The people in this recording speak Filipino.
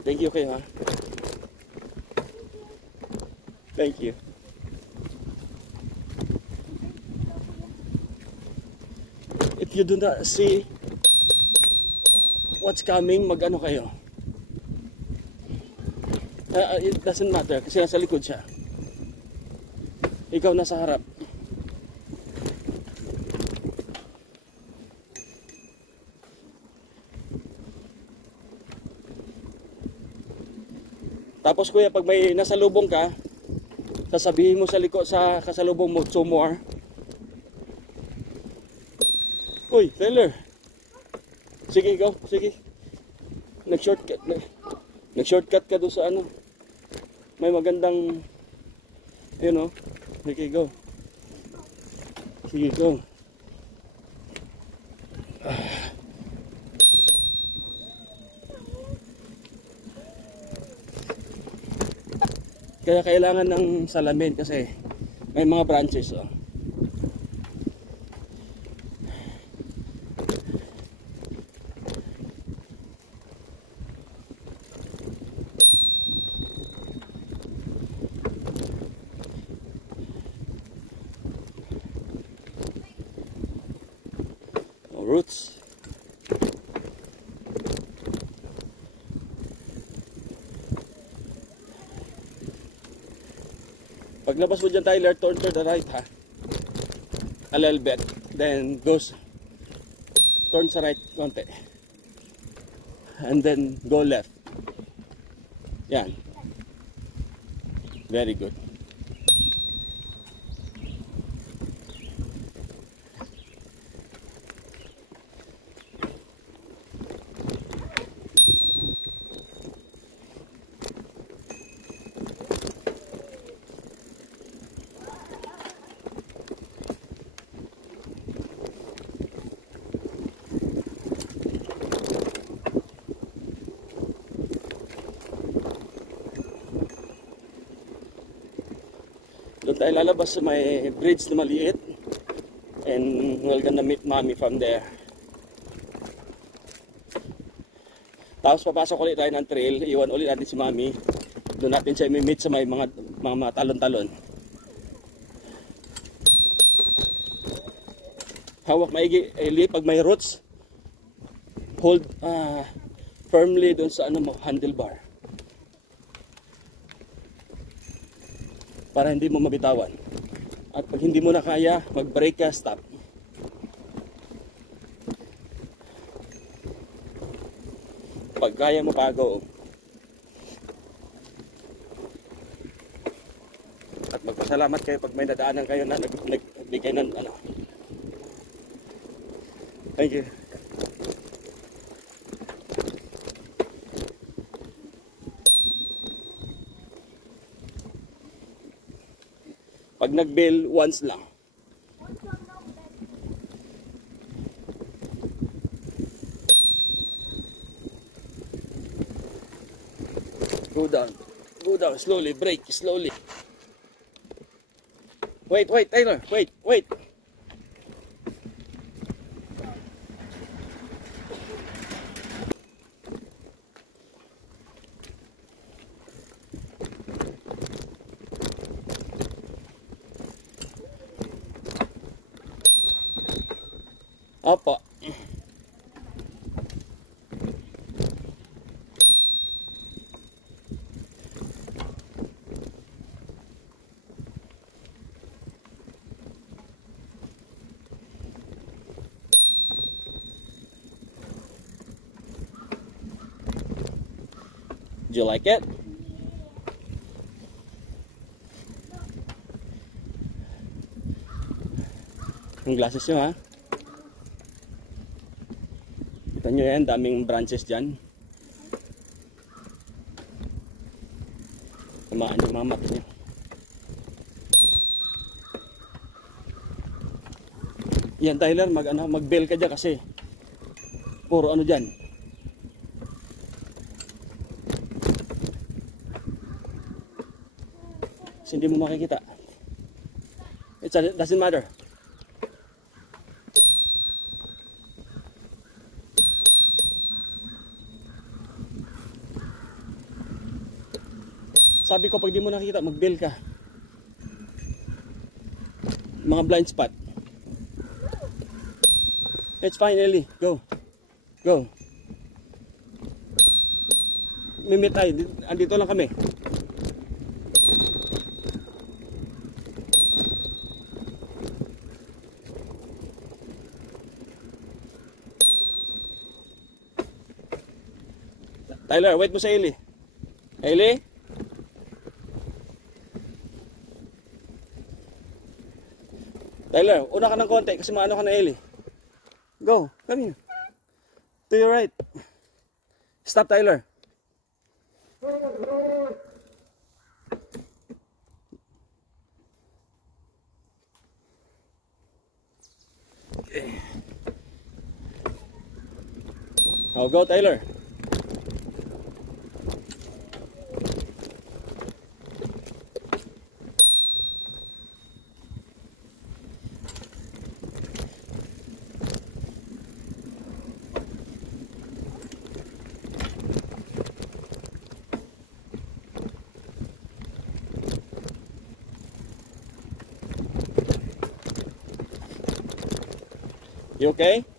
Thank you kayo ha. Thank you. If you do not see what's coming, mag-ano kayo. It doesn't matter kasi nasa likod siya. Ikaw nasa harap. Tapos kuya, pag may nasalubong ka, sasabihin mo sa liko sa kasalubong mo, 2 more. Uy, Taylor. Sige, go. Sige. Nag-shortcut ka doon sa ano. May magandang, you know. Sige, go. Sige, go. Kaya kailangan ng salamin kasi may mga branches, oh. Roots. Paglabas mo dyan, Tyler, turn to the right ha. A little bit. Then turn sa right konti. And then go left. Yan. Very good. Doon tayo lalabas sa may bridge na maliit. And we're gonna meet mommy from there. Tapos papasok ulit tayo ng trail. Iwan ulit natin si mommy. Doon natin siya i-meet sa may mga talon-talon. Hawak maigi. Pag may roots, hold firmly doon sa ano mo, handlebar. Para hindi mo mabitawan. At pag hindi mo na kaya, mag-brake ka, stop. Pag kaya mo pa, go. At magpasalamat kayo pag may nadaanan kayo na nagbigay ng ano. Thank you. Pag nag-bail, once lang. Go down, slowly, brake, slowly. Wait, Taylor, wait. Opo. Do you like it? Ang glasses nyo ha. Kita nyo yan, daming branches dyan. Tamaan yung mga mata nyo. Yan Tyler, mag-bail ka dyan kasi puro ano dyan. Kasi hindi mo makikita. It doesn't matter. Sabi ko, pag di mo nakita, mag-bail ka. Mga blind spot. It's fine, Ellie. Go. Go. Mimit tayo. Andito lang kami. Tyler, wait mo sa Ellie. Ellie? Tyler, una ka ng konti kasi maano ka na Ellie. Go, come here. To your right. Stop, Tyler. Okay. Oh, go, Tyler. You okay?